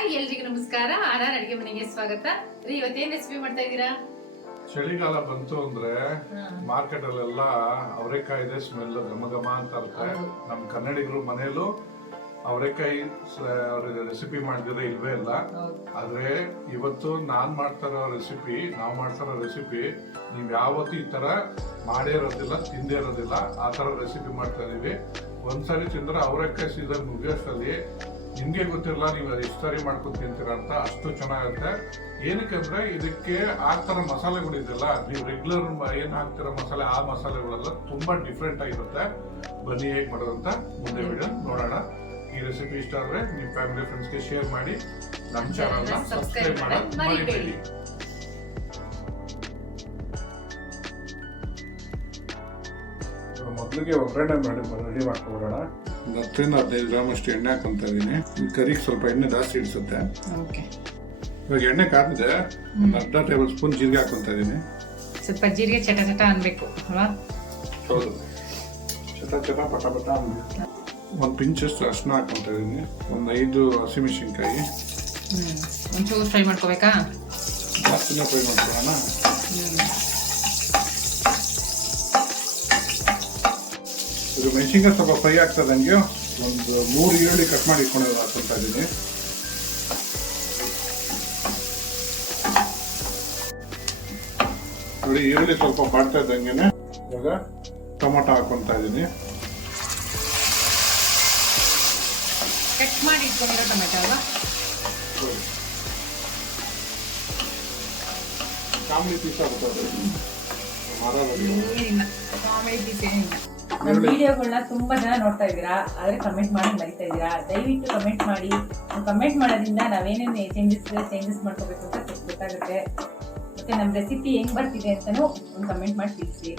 Hi ಎಲ್ರಿಗೂ ನಮಸ್ಕಾರ. RR ಅಡಿಗೆ ಮನೆಗೆ ಸ್ವಾಗತ. ಇವತ್ತೇನ್ ರೆಸಿಪಿ ಮಾಡ್ತಾ ಇದ್ದೀರಾ? ಚಳಿಗಾಲ ಬಂತು ಅಂದ್ರೆ ಮಾರ್ಕೆಟ್ ಅಲ್ಲೆಲ್ಲ ಅವರೆಕಾಯಿದೆ ಸ್ಮೆಲ್ ಘಮ ಘಮ ಅಂತ ಇರುತ್ತೆ. ನಮ್ ಕನ್ನಡಿಗರು ಮನೆಯಲ್ಲೂ ಅವರೆಕಾಯಿ ರೆಸಿಪಿ ಮಾಡಿದ್ರೆ ಇಲ್ವೇ ಇಲ್ಲ. ಆದ್ರೆ ಇವತ್ತು ನಾವು ಮಾಡ್ತಾರೋ ರೆಸಿಪಿ ನೀವ್ ಯಾವತ್ತೂ ಈ ತರ ಮಾಡೇ ಇರೋದಿಲ್ಲ, ತಿಂದೇ ಇರೋದಿಲ್ಲ. ಆ ತರ ರೆಸಿಪಿ ಮಾಡ್ತಾ ಇದೀವಿ. ಒಂದ್ಸರಿ ತಿಂದ್ರೆ ಅವರೆಕಾಯಿ ಸೀಸನ್ ಮುಗಿಯೋಷ್ಟರಲ್ಲಿ ನಿಮ್ಗೆ ಗೊತ್ತಿರಲ್ಲ ನೀವು ಎಷ್ಟು ಸಾರಿ ಮಾಡ್ಕೊಂಡು ತಿಂತೀರ ಅಂತ. ಅಷ್ಟು ಚೆನ್ನಾಗುತ್ತೆ. ಏನಕ್ಕಂದ್ರೆ ಇದಕ್ಕೆ ಆ ತರ ಮಸಾಲೆಗಳಿದೆಯಲ್ಲ, ನೀವು ರೆಗ್ಯುಲರ್ ಏನ್ ಹಾಕ್ತಿರೋ ಮಸಾಲೆ ಆ ಮಸಾಲೆಗಳೆಲ್ಲ ತುಂಬಾ ಡಿಫ್ರೆಂಟ್ ಆಗಿರುತ್ತೆ. ಬನ್ನಿ ಹೇಗೆ ಮಾಡೋದಂತ ಮುಂದೆ ವಿಡಿಯೋ ನೋಡೋಣ. ಈ ರೆಸಿಪಿ ಇಷ್ಟ ಆದ್ರೆ ನಿಮ್ ಫ್ಯಾಮಿಲಿ ಫ್ರೆಂಡ್ಸ್ಗೆ ಶೇರ್ ಮಾಡಿ, ನಮ್ಮ ಚಾನಲ್ನ ಸಬ್ಸ್ಕ್ರೈಬ್ ಮಾಡೋದು ಮರಿಬೇಡಿ. ಮೊದಲಿಗೆ ಒಗ್ಗರಣೆ ರೆಡಿ ಮಾಡ್ಕೊಬಿಡೋಣ. 10-15 ಗ್ರಾಮ್ ಅಷ್ಟು ಎಣ್ಣೆ ಹಾಕೊಂತ ಇದೀನಿ. ಈ ಕರಿಗೆ ಸ್ವಲ್ಪ ಎಣ್ಣೆ ಜಾಸ್ತಿ ಇಡಿಸುತ್ತೆ. ಇವಾಗ ಎಣ್ಣೆ ಕಾದಿದೆ, ಅರ್ಧ ಟೇಬಲ್ ಸ್ಪೂನ್ ಜೀರಿಗೆ ಹಾಕೊಂತ ಇದೀನಿ. ಸ್ವಲ್ಪ ಜೀರಿಗೆ ಚಟ ಚಟ ಅನ್ಬೇಕು ಅಲ್ವಾ? ಹೌದು, ಚಟ ಚಟ ಪಟ ಪಟ ಅನ್ಬೇಕು. ಒಂದು ಪಿಂಚಷ್ಟು ಅರ್ಶಿನ ಹಾಕೊಂತ ಇದೀನಿ. ಒಂದು 5 ಹಸಿಮೆಣಸಿನ್ಕಾಯಿ. ಒಂಚೂರು ಫ್ರೈ ಮಾಡ್ಕೋಬೇಕಾ? ಜಾಸ್ತಿನೇ ಫ್ರೈ ಮಾಡ್ಕೊಳ್ಳೋಣ. ಇದು ಮೆಣಸಿನ್ಕಾಯಿ ಸ್ವಲ್ಪ ಫ್ರೈ ಆಗ್ತದಂಗೆ ಒಂದು 3 ಈರುಳ್ಳಿ ಕಟ್ ಮಾಡಿ ಇಟ್ಕೊಂಡು ಹಾಕೊಂತ ಇದ್ದೀನಿ. ನೋಡಿ, ಈರುಳ್ಳಿ ಸ್ವಲ್ಪ ಬಾಡ್ತಾ ಇದ್ದಂಗೆನೆ ಇವಾಗ ಟೊಮೊಟೊ ಹಾಕೊಂತ ಇದ್ದೀನಿ. ಕಟ್ ಮಾಡಿ ಇಟ್ಕೊಂಡಿರೋ ಟೊಮೆಟೊ ಅಲ್ವಾ? ಕಾಮಿಡಿ ಪೀಸ್ ಆಗುತ್ತೆ. ಏನಿಲ್ಲ, ಕಾಮಿಡಿ ಪೀಸ್ ಏನಿಲ್ಲ. ನಮ್ಮ ವಿಡಿಯೋಗಳನ್ನ ತುಂಬಾ ಜನ ನೋಡ್ತಾ ಇದ್ದೀರಾ, ಆದ್ರೆ ಕಮೆಂಟ್ ಮಾಡಿ ಮರಿತಾ ಇದ್ದೀರಾ. ದಯವಿಟ್ಟು ಕಮೆಂಟ್ ಮಾಡಿ. ಕಮೆಂಟ್ ಮಾಡೋದ್ರಿಂದ ನಾವೇನೇನು ಚೇಂಜಸ್ ಮಾಡ್ಕೋಬೇಕು ಅಂತ ಗೊತ್ತಾಗುತ್ತೆ. ಮತ್ತೆ ನಮ್ಮ ರೆಸಿಪಿ ಹೆಂಗ್ ಬರ್ತಿದೆ ಅಂತಾನು ಒಂದು ಕಮೆಂಟ್ ಮಾಡಿ ತಿಳಿಸಿ.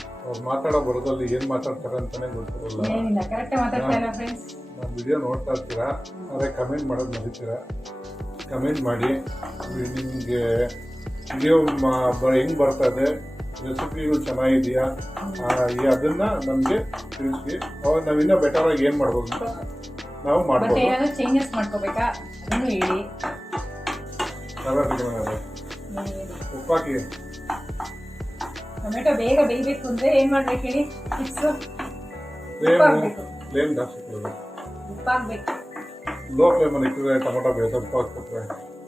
ಮಾತಾಡೋ ಬರೋದಲ್ಲಿ ಏನ್ ಮಾತಾಡ್ತಾರೆ ಅಂತಾನೆ ಗೊತ್ತಿರಲ್ಲ. ಏನಿಲ್ಲ, ಕರೆಕ್ಟ್ ಮಾತಾಡ್ತಾ ಇಲ್ಲ ಫ್ರೆಂಡ್ಸ್. ನಮ್ಮ ವಿಡಿಯೋ ನೋಡ್ತಾ ಇರ್ತೀರಾ, ಆದ್ರೆ ಕಮೆಂಟ್ ಮಾಡೋದು ಮರಿತೀರಾ. ಕಮೆಂಟ್ ಮಾಡಿ ನಿಮ್ಗೆ ವಿಡಿಯೋ ಹೆಂಗ್ ಬರ್ತಾ ಇದೆ, ರೆಸಿಪಿಗಳು ಚೆನ್ನಾಗಿದೆಯಾ, ಅದನ್ನ ನಮ್ಗೆ ತಿಳಿಸಿ. ಅವಾಗ ನಾವಿನ್ನ ಬೆಟರ್ ಆಗಿ ಏನ್ ಮಾಡ್ಬೋದು ಅಂತ ನಾವು ಮಾಡ್ಬೋದು. ಏನಾದ್ರು ಚೇಂಜಸ್ ಮಾಡ್ಕೋಬೇಕಾ ಅದನ್ನು ಹೇಳಿ. ಉಪ್ಪಾಕಿ ಟೊಮೆಟೊ ಬೇಗ ಬೇಯಬೇಕು ಅಂದ್ರೆ ಏನ್ ಮಾಡ್ಬೇಕು ಹೇಳಿ? ಟಿಪ್ಸ್. ಫ್ಲೇಮ್ ಜಾಸ್ತಿ ಉಪ್ಪಾಕ್ಬೇಕು. ಲೋ ಫ್ಲೇಮಲ್ಲಿ ಇಟ್ಟಿದ್ರೆ ಟೊಮೆಟೊ ಬೇಗ ಉಪ್ಪು ಹಾಕ್ಬಿಟ್ರೆ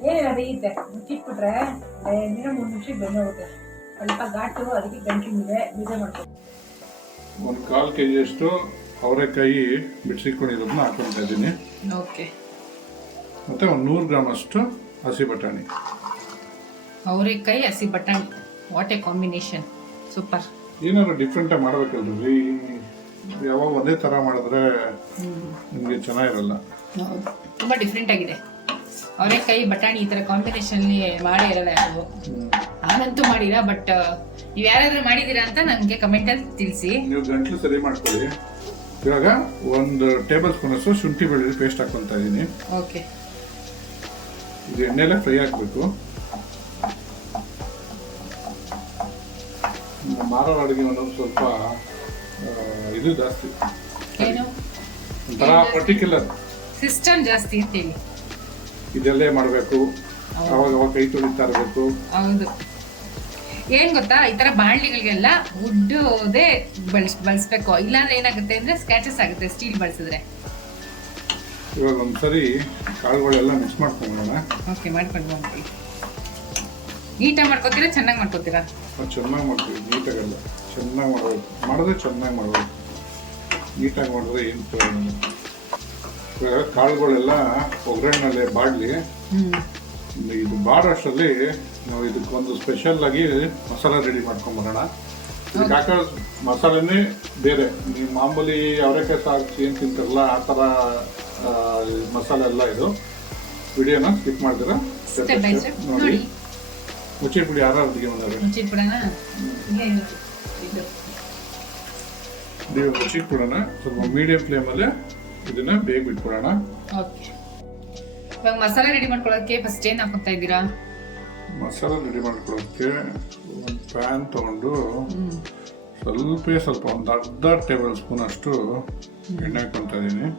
ಏನಿಲ್ಲ, ಬೇಯುತ್ತೆ. ಮುಚ್ಚಿಟ್ಬಿಟ್ರೆ 3 ನಿಮಿಷಕ್ಕೆ ಬೆಂದೋಗುತ್ತೆ. ಸ್ವಲ್ಪ ಘಾಟು, ಅದಕ್ಕೆ ಗಂಟಿನಿದೆ, ಬೀಜ ಮಾಡ್ಬೇಕು. 1/4 kg ಅವರೆಕಾಯಿ ಬಿಡಿಸಿಕೊಂಡಿರೋದನ್ನ ಹಾಕೊಂತ ಇದ್ದೀನಿ. ಓಕೆ. ಮತ್ತೆ 100 ಗ್ರಾಮ್ ಅಷ್ಟು ಹಸಿ ಬಟಾಣಿ. ಅವರೆಕಾಯಿ ಹಸಿ ಬಟಾಣಿ, ವಾಟ್ ಎ ಕಾಂಬಿನೇಷನ್, ಸೂಪರ್. ಏನಾದ್ರು ಡಿಫ್ರೆಂಟ್ ಆಗಿ ಮಾಡ್ಬೇಕಲ್ರಿ. ಯಾವಾಗ ಒಂದೇ ತರ ಮಾಡಿದ್ರೆ ನಿಮ್ಗೆ ಚೆನ್ನಾಗಿರಲ್ಲ. ತುಂಬಾ ಡಿಫ್ರೆಂಟ್ ಆಗಿದೆ. ಅವರೆಕಾಯಿ ಬಟಾಣಿ ಈ ತರ ಕಾಂಬಿನೇಷನ್ ಮಾಡೇ ಇರಲ್ಲ ಯಾರು. ನಾನಂತೂ ಮಾಡಿಲ್ಲ, ಬಟ್ ನೀವು ಯಾರಾದ್ರೂ ಮಾಡಿದೀರಾ ಅಂತ ನನಗೆ ಕಮೆಂಟ್ ಅಲ್ಲಿ ತಿಳಿಸಿ. ನೀವು ಗಂಟ್ಲು ಸರಿ ಮಾಡ್ಕೊಳ್ಳಿ. ಇವಾಗ 1 ಟೇಬಲ್ ಸ್ಪೂನ್ ಅಷ್ಟು ಶುಂಠಿ ಬೆಳ್ಳುಳ್ಳಿ ಪೇಸ್ಟ್ ಹಾಕೊಂತ ಇದೀನಿ. ಓಕೆ. ಇದು ಎಣ್ಣೆಲೆ ಫ್ರೈ ಹಾಕ್ಬೇಕು. ಮಾರೋ ಅಡುಗೆ ಒಂದೊಂದು ಸ್ವಲ್ಪ ಇದು ಜಾಸ್ತಿ, ಏನು ಒಂಥರ ಪರ್ಟಿಕ್ಯುಲರ್ ಸಿಸ್ಟಮ್ ಜಾಸ್ತಿ ಅಂತೇಳಿ ಇದೆಲ್ಲೇ ಮಾಡಬೇಕು. ಅವಾಗ ಕೈ ತೊಳಿತಾ ಇರಬೇಕು. ಹೌದು. ಏನ್ ಗೊತ್ತಾ, ಈ ತರ ಬಾಣ್ಲಿಗಳಿಗೆಲ್ಲ ವುಡ್ಡೇ ಬಳಸ್ಬೇಕು. ಇಲ್ಲಾಂದ್ರೆ ಏನಾಗುತ್ತೆ ಅಂದ್ರೆ ಸ್ಕ್ರಾಚಸ್ ಆಗುತ್ತೆ ಸ್ಟೀಲ್ ಬಳಸಿದ್ರೆ. ಇವಾಗ ಒಂದ್ಸರಿ ಕಾಳುಗಳೆಲ್ಲ ಮಿಕ್ಸ್ ಮಾಡ್ಕೊಂಡ್ಬಿಡೋಣ. ಓಕೆ, ಮಾಡ್ಕೊಂಡು ಹೋಗ್ತೀವಿ. ನೀಟಾಗಿ ಮಾಡ್ಕೋತೀರಾ, ಚೆನ್ನಾಗಿ ಮಾಡ್ಕೋತೀರಾ? ಚೆನ್ನಾಗಿ ಮಾಡ್ತೀವಿ. ನೀಟಾಗೆಲ್ಲ ಚೆನ್ನಾಗಿ ಮಾಡಬೇಕು. ಮಾಡಿದ್ರೆ ಚೆನ್ನಾಗಿ ಮಾಡಬೇಕು. ನೀಟಾಗಿ ಮಾಡಿದ್ರೆ ಏನು ಪ್ರಯೋಜನ. ಇವಾಗ ಕಾಳುಗಳೆಲ್ಲ ಒಗ್ಗರಣೆಲ್ಲೇ ಬಾಡಲಿ. ಇದು ಬಾಡೋಷ್ಟರಲ್ಲಿ ನಾವು ಇದಕ್ಕೊಂದು ಸ್ಪೆಷಲ್ ಆಗಿ ಮಸಾಲ ರೆಡಿ ಮಾಡ್ಕೊಂಬರೋಣ. ಇದಕ್ಕೆ ಹಾಕೋ ಮಸಾಲೆನೇ ಬೇರೆ. ನೀವು ಮಾಮೂಲಿ ಅವರೆಕಾಯಿ ಸಾರು ಏನು ತಿಂತಾರಲ್ಲ ಆ ಥರ ಮಸಾಲೆ ಎಲ್ಲ ಇದು. ವಿಡಿಯೋನ ಸ್ಕಿಪ್ ಮಾಡ್ತೀರಾ ನೋಡಿ. ಮುಚ್ಚಿಟ್ಬಿಡಿ. ಯಾರು ಅಡುಗೆ ಬಂದರೆ ನೀವು ಮುಚ್ಚಿಟ್ಬಿಡೋಣ. ಸ್ವಲ್ಪ ಮೀಡಿಯಂ ಫ್ಲೇಮಲ್ಲೇ ಇದನ್ನ ಬೇಗ ಬಿಟ್ಬಿಡೋಣ. ಓಕೆ. ಇವಾಗ ಮಸಾಲೆ ರೆಡಿ ಮಾಡ್ಕೊಳ್ಳೋಕೆ ಫಸ್ಟ್ ಏನು ಹಾಕ್ತಾ ಇದ್ದೀರಾ? ಮಸಾಲೆ ರೆಡಿ ಮಾಡ್ಕೊಳ್ಳೋಕೆ ಒಂದು ಪ್ಯಾನ್ ತಗೊಂಡು ಸ್ವಲ್ಪ ಒಂದು ಅರ್ಧ ಟೇಬಲ್ ಸ್ಪೂನ್ ಅಷ್ಟು ಎಣ್ಣೆ ಹಾಕೊಂತ ಇದೀನಿ.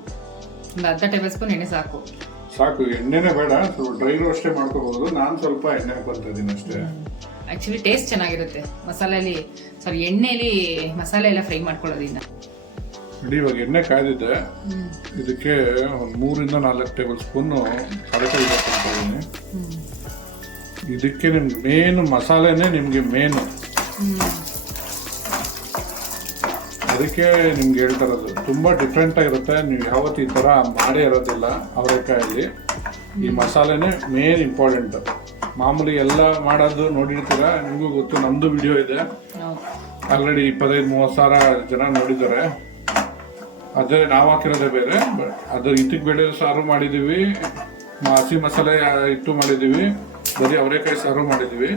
ಒಂದು ಅರ್ಧ ಟೇಬಲ್ ಸ್ಪೂನ್ ಎಣ್ಣೆ ಸಾಕು. ಸಾಕು, ಎಣ್ಣೆನೇ ಬೇಡ, ಸ್ವಲ್ಪ ಡ್ರೈ ರೋಸ್ಟೇ ಮಾಡ್ಕೋಬಹುದು. ನಾನು ಸ್ವಲ್ಪ ಎಣ್ಣೆ ಹಾಕ್ತಾ ಇದ್ದೀನಿ ಅಷ್ಟೇ. ಆಕ್ಚುಲಿ ಟೇಸ್ಟ್ ಚೆನ್ನಾಗಿರುತ್ತೆ ಮಸಾಲೆಯಲ್ಲಿ, ಸಾರಿ ಎಣ್ಣೆಲಿ ಮಸಾಲೆ ಎಲ್ಲ ಫ್ರೈ ಮಾಡ್ಕೊಳ್ಳೋದ್ರಿಂದ. ನೋಡಿ ಇವಾಗ ಎಣ್ಣೆ ಕಾಯ್ದಿದೆ, ಇದಕ್ಕೆ ಒಂದು 3 ಇಂದ 4 ಟೇಬಲ್ ಸ್ಪೂನು ಕಡಲೆಕಾಯಿ ಹಾಕ್ತಾ ಇದ್ದೀನಿ. ಇದಕ್ಕೆ ನಿಮ್ಗೆ ಮೇನ್ ಮಸಾಲೆನೇ ನಿಮ್ಗೆ ಮೇನು, ಅದಕ್ಕೆ ನಿಮ್ಗೆ ಹೇಳ್ತಾ ಇರೋದು. ತುಂಬಾ ಡಿಫ್ರೆಂಟ್ ಆಗಿರುತ್ತೆ, ನೀವು ಯಾವತ್ತು ಈ ತರ ಮಾಡೇ ಇರೋದಿಲ್ಲ ಅವರೆಕಾಯಲ್ಲಿ. ಈ ಮಸಾಲೆನೇ ಮೇನ್ ಇಂಪಾರ್ಟೆಂಟ್. ಮಾಮೂಲಿ ಎಲ್ಲ ಮಾಡೋದು ನೋಡಿರ್ತೀರ, ನಿಮಗೂ ಗೊತ್ತು, ನಮ್ದು ವಿಡಿಯೋ ಇದೆ ಆಲ್ರೆಡಿ 25-30 ಸಾವಿರ ಜನ ನೋಡಿದ್ದಾರೆ. ಅದೇ ನಾವು ಹಾಕಿರೋದೇ ಬೇರೆ. ಅದು ಇತ್ತಿಗೆ ಬೇಳೆ ಸಾರು ಮಾಡಿದೀವಿ, ಹಸಿ ಮಸಾಲೆ ಇಟ್ಟು ಮಾಡಿದೀವಿ, ಬರೀ ಅವರೆಕಾಯಿ ಸಾರು ಮಾಡಿದೀವಿ.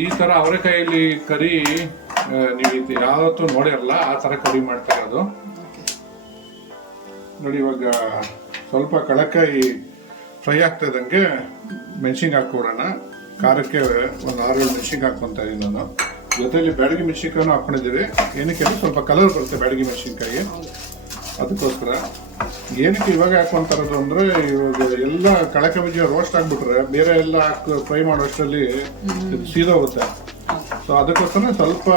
ಈ ತರ ಅವರೆಕಾಯಲ್ಲಿ ಕರಿ ನೀವು ಯಾವತ್ತೂ ನೋಡಿರಲ್ಲ, ಆ ತರ ಕರಿ ಮಾಡ್ತಾ ಇರೋದು. ನೋಡಿ ಇವಾಗ ಸ್ವಲ್ಪ ಕಡಲೆಕಾಯಿ ಫ್ರೈ ಆಗ್ತಾ ಇದ್ದಂಗೆ ಮೆಣಸಿನ್ಕಾಯಿ ಹಾಕೊಡೋಣ. ಖಾರಕ್ಕೆ ಒಂದು 6-7 ಮೆಣಸಿನ್ಕಾಯಿ ಹಾಕೊಂತ ಇದ್ದೀನಿ ನಾನು. ಜೊತೆಲಿ ಬ್ಯಾಡಗಿ ಮೆಣಸಿನ್ಕಾಯಿನೂ ಹಾಕೊಂಡಿದ್ದೀವಿ. ಏನಕ್ಕೆ ಅಂದ್ರೆ ಸ್ವಲ್ಪ ಕಲರ್ ಬರುತ್ತೆ ಬ್ಯಾಡಗಿ ಮೆಣಸಿನ್ಕಾಯಿ, ಅದಕ್ಕೋಸ್ಕರ. ಏನಕ್ಕೆ ಇವಾಗ ಹಾಕೊಂತ ಇರೋದು ಅಂದ್ರೆ, ಇವಾಗ ಎಲ್ಲ ಕಡಲೆಕಾಯಿ ಬೀಜ ರೋಸ್ಟ್ ಆಗ್ಬಿಟ್ರೆ ಬೇರೆ ಎಲ್ಲ ಫ್ರೈ ಮಾಡೋಷ್ಟರಲ್ಲಿ ಸೀದೋಗುತ್ತೆ. ಸೊ ಅದಕ್ಕೋಸ್ಕರ ಸ್ವಲ್ಪ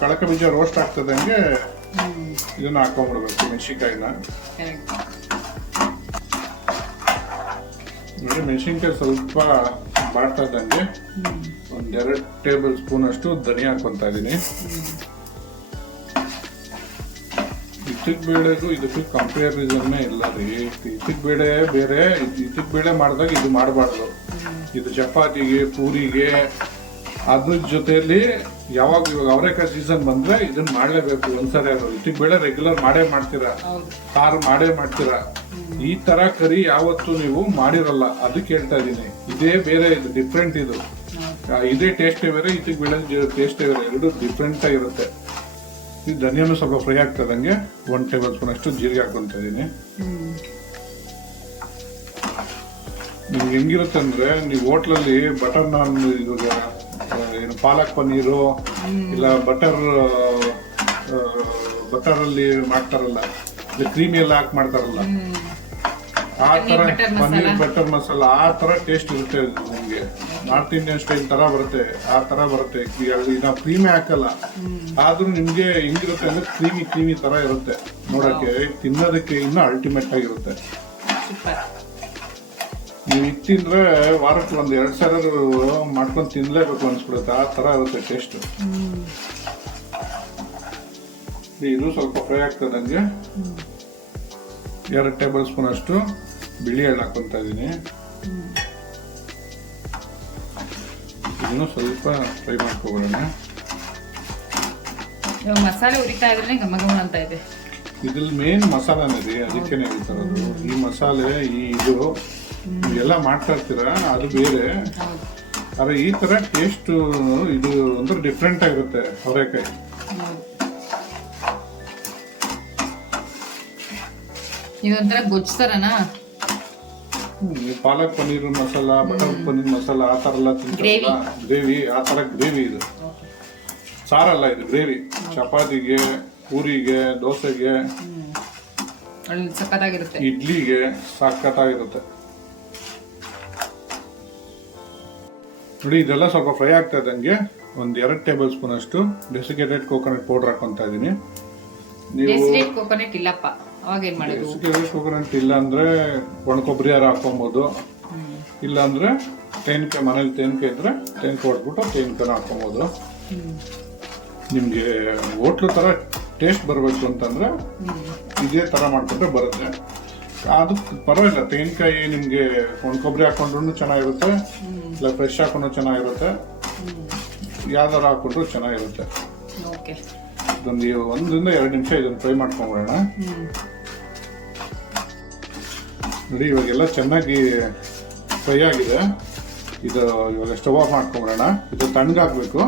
ಕಡಲೆಕಾಯಿ ಬೀಜ ರೋಸ್ಟ್ ಆಗ್ತದಂಗೆ ಇದನ್ನ ಹಾಕೊಂಡ್ಬಿಡ್ಬೇಕು ಮೆಣಸಿನ್ಕಾಯಿನ. ನೋಡಿ ಮೆಣಸಿನ್ಕಾಯಿ ಸ್ವಲ್ಪ ಬಾಡ್ತಾ ಇದ್ದಂಗೆ 1-2 ಟೇಬಲ್ ಸ್ಪೂನ್ ಅಷ್ಟು ಧನಿಯಾ ಹಾಕೊಂತ ಇದೀನಿ. ಇತ್ತಿಗೆ ಬೇಳೆಗೂ ಇದಕ್ಕೂ ಕಂಪೇರಿಸನ್ನೇ ಇಲ್ಲ ರೀ. ಇತ್ತಿಗೆ ಬೇಳೆ ಬೇರೆ, ಇತ್ತಿಗೆ ಬೇಳೆ ಮಾಡಿದಾಗ ಇದು ಮಾಡಬಾರ್ದು. ಇದು ಚಪಾತಿಗೆ, ಪೂರಿಗೆ, ಅದ್ರ ಜೊತೆಯಲ್ಲಿ ಯಾವಾಗ ಇವಾಗ ಅವರೆಕಾಯಿ ಸೀಸನ್ ಬಂದ್ರೆ ಇದನ್ನ ಮಾಡ್ಲೇಬೇಕು ಒಂದ್ಸರಿ. ಅದು ಇತ್ತಿಗೆ ಬೇಳೆ ರೆಗ್ಯುಲರ್ ಮಾಡೇ ಮಾಡ್ತೀರಾ, ಸಾರು ಮಾಡೇ ಮಾಡ್ತೀರಾ. ಈ ತರ ಕರಿ ಯಾವತ್ತು ನೀವು ಮಾಡಿರಲ್ಲ, ಅದಕ್ಕೆ ಹೇಳ್ತಾ ಇದೀನಿ. ಇದೇ ಬೇರೆ, ಇದು ಡಿಫ್ರೆಂಟ್. ಇದು ಇದೇ ಟೇಸ್ಟೇ ಬೇರೆ, ಇತ್ತಿಗೆ ಬೇಳೆ ಟೇಸ್ಟೇ ಬೇರೆ, ಎರಡು ಡಿಫ್ರೆಂಟ್ ಆಗಿರುತ್ತೆ. ಈ ಧನಿಯಾನು ಸ್ವಲ್ಪ ಫ್ರೈ ಆಗ್ತದಂಗೆ 1 ಟೇಬಲ್ ಸ್ಪೂನ್ ಅಷ್ಟು ಜೀರಿಗೆ ಹಾಕೊಂತ ಇದೀನಿ. ನಿಮ್ಗೆ ಹೆಂಗಿರುತ್ತೆ ಅಂದ್ರೆ, ನೀವು ಹೋಟ್ಲಲ್ಲಿ ಬಟರ್ ನಾನ್, ಇವಾಗ ಏನು ಪಾಲಕ್ ಪನ್ನೀರು ಇಲ್ಲ ಬಟರ್ ಅಲ್ಲಿ ಮಾಡ್ತಾರಲ್ಲ, ಕ್ರೀಮಿ ಎಲ್ಲ ಹಾಕಿ ಮಾಡ್ತಾರಲ್ಲ, ಆ ತರ ಪನ್ನೀರ್ ಬಟರ್ ಮಸಾಲ ಆ ತರ ಟೇಸ್ಟ್ ಇರುತ್ತೆ. ನಿಮ್ಗೆ ನಾರ್ತ್ ಇಂಡಿಯನ್ ಸ್ಟೈಲ್ ತರ ಬರುತ್ತೆ, ಆ ತರ ಬರುತ್ತೆ. ನಾವು ಕ್ರೀಮಿ ಹಾಕಲ್ಲ, ಆದ್ರೂ ನಿಮ್ಗೆ ಹೆಂಗಿರುತ್ತೆ ಅಂದ್ರೆ ಕ್ರೀಮಿ ತರ ಇರುತ್ತೆ. ನೋಡಕ್ಕೆ, ತಿನ್ನೋದಕ್ಕೆ ಇನ್ನೂ ಅಲ್ಟಿಮೇಟ್ ಆಗಿರುತ್ತೆ. ನೀವು ಇದು ತಿಂದ್ರೆ ವಾರಕ್ಕೆ 1-2 ಸಲ ಮಾಡ್ಕೊಂಡು ತಿನ್ಲೇಬೇಕು ಅನ್ಸ್ಬಿಡುತ್ತೆ, ಆ ತರ ಇರುತ್ತೆ ಟೇಸ್ಟ್. ಇದು ಸ್ವಲ್ಪ ಫ್ರೈ ಆಗ್ತದಂಗೆ 2 ಟೇಬಲ್ ಸ್ಪೂನ್ ಅಷ್ಟು ಬಿಳಿ ಎಳ್ಳು ಹಾಕೊಂತ ಇದೀನಿ. ಇದನ್ನು ಸ್ವಲ್ಪ ಫ್ರೈ ಮಾಡ್ಕೊಬಿಡೋಣ. ಮಸಾಲೆ ಉರಿತಾ ಇದ್ರೆ ಘಮ ಅಂತ ಇದೆ. ಇದ್ರಲ್ಲಿ ಮೇನ್ ಮಸಾಲಾನೇ ರೀ, ಅದಕ್ಕೇನೆ ಹೇಳ್ತಾರದು. ಈ ಮಸಾಲೆ, ಇದು ಎಲ್ಲ ಮಾಡ್ತಾ ಇರ್ತೀರಾ, ಅದು ಬೇರೆ. ಆದ್ರೆ ಈ ತರ ಟೇಸ್ಟ್ ಇದು ಅಂದ್ರೆ ಡಿಫ್ರೆಂಟ್ ಆಗಿರುತ್ತೆ ಅವರೆಕಾಯಿ. ಇದೊಂಥರ ಗೊಜ್ಜರನಾ, ಪಾಲಕ್ ಪನ್ನೀರ್ ಮಸಾಲ, ಬಟರ್ ಪನ್ನೀರ್ ಮಸಾಲ ಆ ತರ ಎಲ್ಲ ತಿಂತಾರಲ್ಲ, ಗ್ರೇವಿ, ಆ ತರ ಗ್ರೇವಿ. ಇದು ಸಾರಲ್ಲ, ಇದು ಗ್ರೇವಿ. ಚಪಾತಿಗೆ, ಪೂರಿಗೆ, ದೋಸೆಗೆ, ಸಖತ್ತಾಗಿರುತ್ತೆ, ಇಡ್ಲಿಗೆ ಸಖತ್ತಾಗಿರುತ್ತೆ. ನೋಡಿ ಇದೆಲ್ಲ ಸ್ವಲ್ಪ ಫ್ರೈ ಆಗ್ತಾ ಇದ್ದಂಗೆ 1-2 ಟೇಬಲ್ ಸ್ಪೂನ್ ಅಷ್ಟು ಡೆಸಿಕೇಟೆಡ್ ಕೋಕೋನಟ್ ಪೌಡರ್ ಹಾಕೊಂತ ಇದೀನಿ. ಡೆಸಿಕೇಟೆಡ್ ಕೋಕೋನಟ್ ಇಲ್ಲಪ್ಪ, ಅವಾಗ ಏನ್ ಮಾಡೋದು? ಡೆಸಿಕೇಟೆಡ್ ಕೋಕೋನಟ್ ಇಲ್ಲ ಅಂದ್ರೆ ಒಣ ಕೊಬ್ಬರಿ ಯಾರು ಹಾಕೊಬಹುದು, ಇಲ್ಲ ಅಂದ್ರೆ ತೆಂಗಿನಕಾಯಿ, ಮನೇಲಿ ತೆಂಗಿನಕಾಯಿ ಇದ್ರೆ ತೆಂಗಿನಕಾಯಿ ಹೊಡ್ಬಿಟ್ಟು ತೆಂಗಿನಕಾಯಿನ ಹಾಕೊಬಹುದು. ನಿಮ್ಗೆ ಹೋಟ್ಲು ತರ ಟೇಸ್ಟ್ ಬರಬೇಕು ಅಂತಂದ್ರೆ ಇದೇ ತರ ಮಾಡ್ಕೊಂಡ್ರೆ ಬರುತ್ತೆ. ಅದು ಪರವಾಗಿಲ್ಲ, ತೆಂಗಿನಕಾಯಿ ನಿಮ್ಗೆ ಒಣ ಕೊಬ್ಬರಿ ಹಾಕೊಂಡ್ರು ಚೆನ್ನಾಗಿರುತ್ತೆ, ಇಲ್ಲ ಫ್ರೆಶ್ ಹಾಕೊಂಡ್ರು ಚೆನ್ನಾಗಿರುತ್ತೆ, ಯಾವ್ದಾರ ಹಾಕೊಂಡ್ರು ಚೆನ್ನಾಗಿರುತ್ತೆ. ಇದೊಂದು 1-2 ನಿಮಿಷ ಇದನ್ನು ಫ್ರೈ ಮಾಡ್ಕೊಂಡ್ಬಿಡೋಣ. ನೋಡಿ ಇವಾಗೆಲ್ಲ ಚೆನ್ನಾಗಿ ಫ್ರೈ ಆಗಿದೆ. ಇದು ಇವಾಗ ಸ್ಟವ್ ಆಫ್ ಮಾಡ್ಕೊಂಡ್ಬಿಡೋಣ. ಇದು ತಣ್ಣಗಾಗಬೇಕು.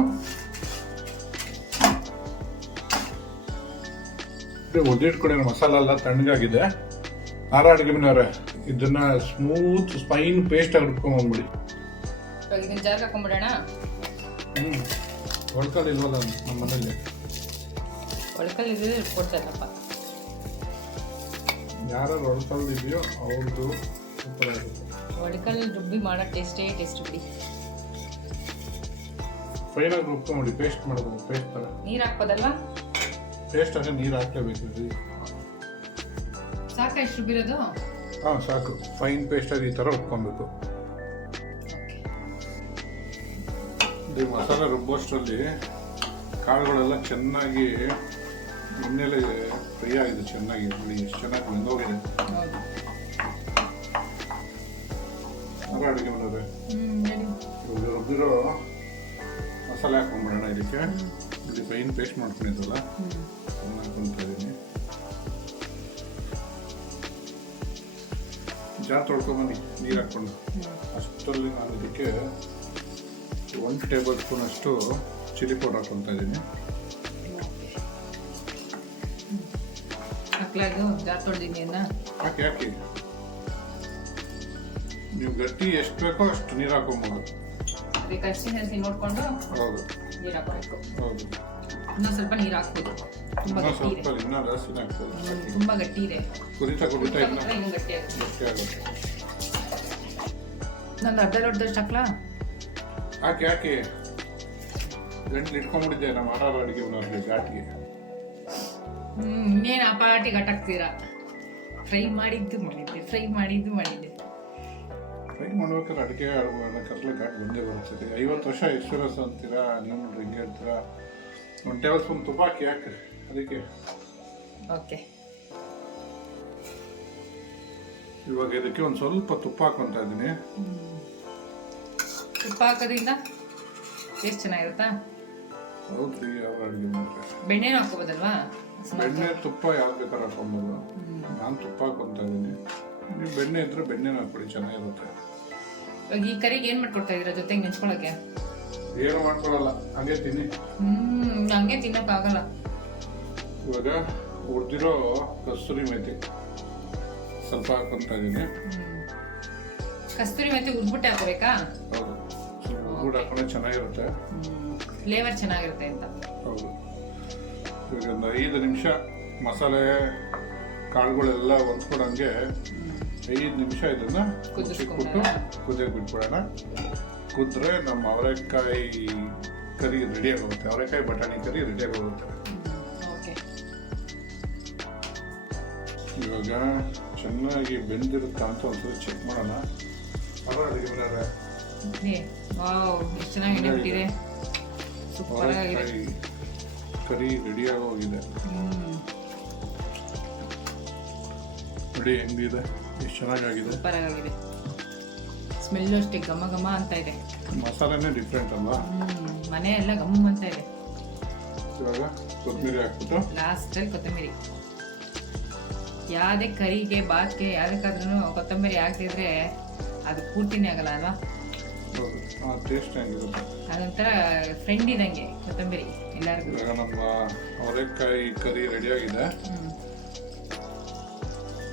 ಒದ್ದಿಟ್ಕೊಡಿ, ಮಸಾಲ ಎಲ್ಲ ತಣ್ಣಗಾಗಿದೆ. ಅಡುಗೆ ಮನೆಯವ್ರೆ, ಇದನ್ನ ಸ್ಮೂತ್ ಸ್ಪೈನ್ ಪೇಸ್ಟ್ ಆಗಿ ರುಬ್ಕೊಂಡ್ಬಿಡಿ. ಜಾರ್ ಹಾಕೊಂಡ್ಬಿಡೋಣ. ಒಳ್ಕಲ್ ಇಲ್ವಲ್ಲ ನಮ್ಮ ಮನೇಲಿ? ಒಳ್ಕಲ್ ಇದ್ರೆ ಕೊಡ್ತಾರಪ್ಪ. ಯಾರು ಒಳ್ಕಲ್ ಇದೆಯೋ ಅವ್ರದ್ದು ಸೂಪರ್ ಆಗುತ್ತೆ. ಒಡಕಲ್ ರುಬ್ಬಿ ಮಾಡೋ ಟೇಸ್ಟ್ ಬಿಡಿ. ಫೈನಾಗಿ ರುಬ್ಕೊಂಬಿಡಿ, ಪೇಸ್ಟ್ ಮಾಡೋದು, ಪೇಸ್ಟ್ ಥರ. ನೀರು ಹಾಕ್ಬೋದಲ್ವಾ? ಪೇಸ್ಟ್ ಆಗ ನೀರು ಹಾಕ್ಲೇಬೇಕು. ಸಾಕ ಎಷ್ಟು ರುಬ್ಬಿರೋದು? ಹಾಂ ಸಾಕು. ಫೈನ್ ಪೇಸ್ಟ್ ಆಗಿ ಈ ಥರ ರುಬ್ಕೊಬೇಕು. ಈ ಮಸಾಲೆ ರುಬ್ಬೋಷ್ಟರಲ್ಲಿ ಕಾಳುಗಳೆಲ್ಲ ಚೆನ್ನಾಗಿ ಎಣ್ಣೆಲೆ ಫ್ರೈ ಆಗಿದೆ. ಚೆನ್ನಾಗಿ ನೋಡಿ ಎಷ್ಟು ಚೆನ್ನಾಗಿ ಬೆಂದೋಗಿದೆ. ಅಡುಗೆ ಮಾಡೋರೆ ರುಬ್ಬಿರೋ ಮಸಾಲೆ ಹಾಕೊಂಡ್ಬಿಡೋಣ ಇದಕ್ಕೆ. ಇಲ್ಲಿ ಫೈನ್ ಪೇಸ್ಟ್ ಮಾಡ್ಕೊಂಡಿದ್ದಲ್ಲ ಹಾಕೊಂತ ಇದ್ದೀನಿ. ಜಾರ್ ತೊಳ್ಕೊಂಬನ್ನಿ ನೀರು ಹಾಕ್ಕೊಂಡು. ಅಷ್ಟರಲ್ಲಿ ನಾನು ಇದಕ್ಕೆ 1 ಟೇಬಲ್ ಸ್ಪೂನ್ ಅಷ್ಟು ಚಿಲ್ಲಿ ಪೌಡರ್ ಹಾಕ್ಕೊತಾ ಇದ್ದೀನಿ. ಹಾಕಿ ನೀವು ಗಟ್ಟಿ ಎಷ್ಟು ಬೇಕೋ ಅಷ್ಟು ನೀರು ಹಾಕೊಬೋದು. ಕನ್ಸಿಸ್ಟೆನ್ಸಿ ನೋಡ್ಕೊಂಡು ಹೌದು ನೀರು ಹಾಕಬೇಕು. ಹೌದು, ಇನ್ನೊಂದು ಸ್ವಲ್ಪ ನೀರು ಹಾಕ್ಬೋದು. ತುಂಬಾ ಗಟ್ಟಿ ಇದೆ. ಇನ್ನೂ ಜಾಸ್ತಿನೇ ಹಾಕ್ಬೋದು. ತುಂಬಾ ಗಟ್ಟಿ ಇದೆ. ಕುದಿತಾ ಇನ್ನೂ ಗಟ್ಟಿ ಆಗುತ್ತೆ. ಗಟ್ಟಿ ಆಗುತ್ತೆ. ನಂದು ಅರ್ಧ ಲೋಟದಷ್ಟು ಹಾಕ್ಲಾ? ಹಾಕಿ ಗಂಟ್ಲು ಇಟ್ಕೊಂಡ್ಬಿಟ್ಟಿದ್ದೆ ನಮ್ಮ ಅಡುಗೆ ಮನೆಯಲ್ಲಿ ಘಾಟಿಗೆ. ಇನ್ನೇನು ಆ ಪಾಟಿ ಘಟಾಕ್ತೀರಾ? ಫ್ರೈ ಮಾಡಿದ್ದು ಮಾಡಿದ್ದೆ. ಫ್ರೈ ಮಾಡ್ಬೇಕಾದ್ರೆ ಅಡುಗೆ ಕರ್ಲೆ ಘಾಟ್ ಬಂದೇ ಬರುತ್ತೆ. 50 ವರ್ಷ ಎಕ್ಸ್ಪೀರಿಯನ್ಸ್ ಅಂತೀರಾ ನೀವು, ನೋಡ್ರಿ ಹಿಂಗೆ ಹೇಳ್ತೀರಾ. 1 ಟೇಬಲ್ ಸ್ಪೂನ್ ತುಪ್ಪ ಹಾಕಿ ಅದಕ್ಕೆ. ಓಕೆ, ಇವಾಗ ಇದಕ್ಕೆ ಒಂದು ಸ್ವಲ್ಪ ತುಪ್ಪ ಹಾಕೊತಾ ಇದ್ದೀನಿ. ತುಪ್ಪ ಹಾಕೋದ್ರಿಂದ ಟೇಸ್ಟ್ ಚೆನ್ನಾಗಿರುತ್ತಾ? ಹೌದ್ರಿ, ಯಾವ ಅಡುಗೆ ಮಾಡಿದ್ರೆ ಬೆಣ್ಣೆನೂ ಹಾಕೋಬೋದಲ್ವಾ? ಬೆಣ್ಣೆ ತುಪ್ಪ ಯಾವ್ದು ಬೇಕಾದ್ರೆ ಹಾಕೊಬೋದು. ನಾನು ತುಪ್ಪ ಹಾಕೊತಾ ಇದ್ದೀನಿ. ನೀವು ಬೆಣ್ಣೆ ಇದ್ರೆ ಬೆಣ್ಣೆನ ಹಾಕೊಳ್ಳಿ, ಚೆನ್ನಾಗಿರುತ್ತೆ. ಇವಾಗ ಈ ಕರಿಗೆ ಏನ್ ಮಾಡ್ಕೊಡ್ತಾ ಇದೀರ ಜೊತೆಗೆ ನೆಂಚ್ಕೊಳಕ್ಕೆ? ಏನು ಮಾಡ್ಕೊಳಲ್ಲ, ಹಂಗೆ ತಿನ್ನಿ. ಹಂಗೆ ತಿನ್ನಕ್ಕಾಗಲ್ಲ. ಇವಾಗ ಹುರಿದಿರೋ ಕಸ್ತೂರಿ ಮೇಥಿ ಸ್ವಲ್ಪ ಹಾಕೊಂತ ಇದ್ದೀನಿ. ಕಸ್ತೂರಿ ಮೆಂತ್ಯ ಉದ್ಬಿಟ್ಟೆ ಹಾಕೋಬೇಕಾ? ಹೌದು, ಸ್ವಲ್ಪ ಹಾಕೊಂಡ್ರೆ ಚೆನ್ನಾಗಿರುತ್ತೆ. ಫ್ಲೇವರ್ ಚೆನ್ನಾಗಿರುತ್ತೆ ಅಂತ. ಹೌದು. ಈಗ ಒಂದು 5 ನಿಮಿಷ ಮಸಾಲೆ ಕಾಳುಗಳೆಲ್ಲ ಹೊಂದ್ಕೊಡಂಗೆ 5 ನಿಮಿಷ ಇದನ್ನ ಮುಚ್ಚಿಟ್ಬಿಟ್ಟು ಕುದಿಯಕ್ಕೆ ಬಿಟ್ಬಿಡೋಣ. ಕುದ್ರೆ ನಮ್ಮ ಅವರೆಕಾಯಿ ಕರಿ ರೆಡಿ ಆಗೋಗುತ್ತೆ. ಅವರೆಕಾಯಿ ಬಟಾಣಿ ಕರಿ ರೆಡಿ ಆಗೋಗುತ್ತೆ. ಇವಾಗ ಚೆನ್ನಾಗಿ ಬೆಂದಿರುತ್ತಾ ಅಂತ ಒಂದ್ಸಲ ಚೆಕ್ ಮಾಡೋಣ. ಅಡುಗೆ ಮನೆಯವ್ರೆ, ಅವರೆಕಾಯಿ ಕರಿ ರೆಡಿ ಆಗೋಗಿದೆ. ನೋಡಿ ಹೆಂಗಿದೆ, ಎಷ್ಟು ಚೆನ್ನಾಗಿದೆ. ಸ್ಮೆಲ್ಲು ಅಷ್ಟೇ ಘಮ ಘಮ ಅಂತ ಇದೆ. ಮಸಾಲೆನೇ ಡಿಫ್ರೆಂಟ್ ಅಲ್ವಾ? ಮನೆ ಎಲ್ಲ ಘಮ್ ಅಂತ ಇದೆ. ಇವಾಗ ಕೊತ್ತಂಬರಿ ಹಾಕ್ಬಿಟ್ಟು ಲಾಸ್ಟಲ್ಲಿ ಕೊತ್ತಂಬರಿ. ಯಾವುದೇ ಕರಿಗೆ ಬಾತ್ಗೆ ಯಾವುದಕ್ಕಾದ್ರೂ ಕೊತ್ತಂಬರಿ ಹಾಕ್ತಿದ್ರೆ ಅದು ಪೂರ್ತಿನೇ ಆಗಲ್ಲ ಅಲ್ವಾ? ಹೌದು, ಟೇಸ್ಟ್ ಹೆಂಗಿರುತ್ತೆ. ಅದೊಂಥರ ಫ್ರೆಂಡ್ ಇದ್ದಂಗೆ ಕೊತ್ತಂಬರಿ ಎಲ್ಲರಿಗೂ. ಇವಾಗ ನಮ್ಮ ಅವರೆಕಾಯಿ ಕರಿ ರೆಡಿ ಆಗಿದೆ.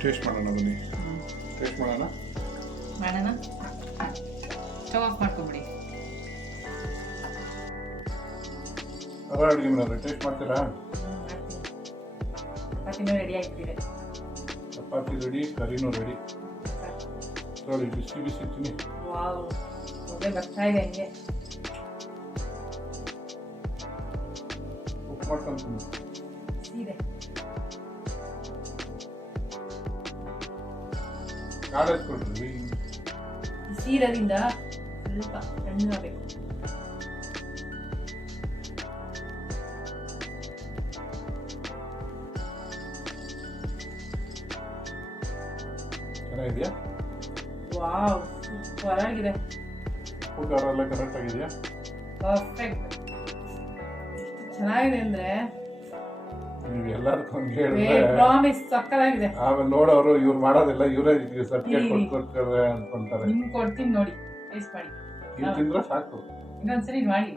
ಟೇಸ್ಟ್ ಮಾಡೋಣ ಬನ್ನಿ. ಟೇಸ್ಟ್ ಮಾಡೋಣ. ಸ್ಟವ್ ಆಫ್ ಮಾಡ್ಕೊಂಬಿಡಿ. ಅಡುಗೆ ಮನೆಯವ್ರೆ, ಟೇಸ್ಟ್ ಮಾಡ್ತೀರಾ? ಚಪಾತಿನೂ ರೆಡಿ ಆಗ್ತಿದೆ. ಚಪಾತಿ ರೆಡಿ, ಕರಿನೂ ರೆಡಿ. ನೋಡಿ ಬಿಸಿ ಬಿಸಿ ತಿನ್ನಿ. ವಾವ್, ಹೊಗೆ ಬರ್ತಾ ಇದೆ ಹಂಗೆ. ಉಪ್ಪು ಮಾಡ್ಕೊಂಡು ಸೀದೆ ಕಾಳು ಎತ್ಕೊಳ್ರಿ. ಸೀರದಿಂದ ಸ್ವಲ್ಪ ತಣ್ಣಗಾಗಬೇಕು. ಚೆನ್ನಾಗಿದೆಯಾ? ವಾವ್, ಸೂಪರ್ ಆಗಿದೆ. ಉಪ್ಪು ಖಾರ ಎಲ್ಲ ಕರೆಕ್ಟ್ ಆಗಿದೆಯಾ? ಪರ್ಫೆಕ್ಟ್. ಚೆನ್ನಾಗಿದೆ ಅಂದ್ರೆ ನೀವು ಎಲ್ಲದಕ್ಕೂ ಹಂಗೆ ಹೇಳಿದ್ರೆ ಪ್ರಾಮಿಸ್ ಸಕ್ಕತ್ತಾಗಿದೆ. ಆಮೇಲೆ ನೋಡೋರು ಇವ್ರು ಮಾಡೋದಿಲ್ಲ, ಇವರೇ ಸರ್ಟಿಫಿಕೇಟ್ ಕೊಡ್ತಾರೆ ಅನ್ಕೊಂತಾರೆ. ನಿಮ್ಗೆ ಕೊಡ್ತೀನಿ ನೋಡಿ, ಟೇಸ್ಟ್ ಮಾಡಿ. ನೀವು ತಿಂದ್ರೆ ಸಾಕು. ಇನ್ನೊಂದ್ಸರಿ ಮಾಡಿ,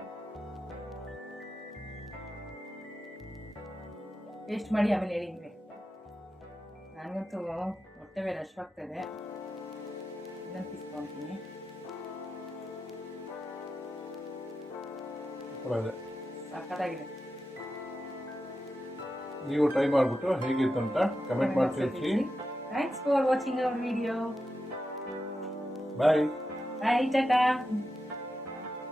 ಟೇಸ್ಟ್ ಮಾಡಿ ಆಮೇಲೆ ಹೇಳಿ ನಿಮಗೆ. ನನಗಂತೂ ಹೊಟ್ಟೆ ಬೇರೆ ಹಶ್ವಾಗ್ತದೆ. ಇದನ್ನು ತಿಸ್ಕೊಂತೀನಿ. ಸಕ್ಕತ್ತಾಗಿದೆ. ನೀವು ಟ್ರೈ ಮಾಡಿಬಿಟ್ಟು ಹೇಗಿತ್ತು ಅಂತ ಕಮೆಂಟ್ ಮಾಡಿ ತಿಳಿಸಿ. Thanks for watching our video. Bye. Bye Tata.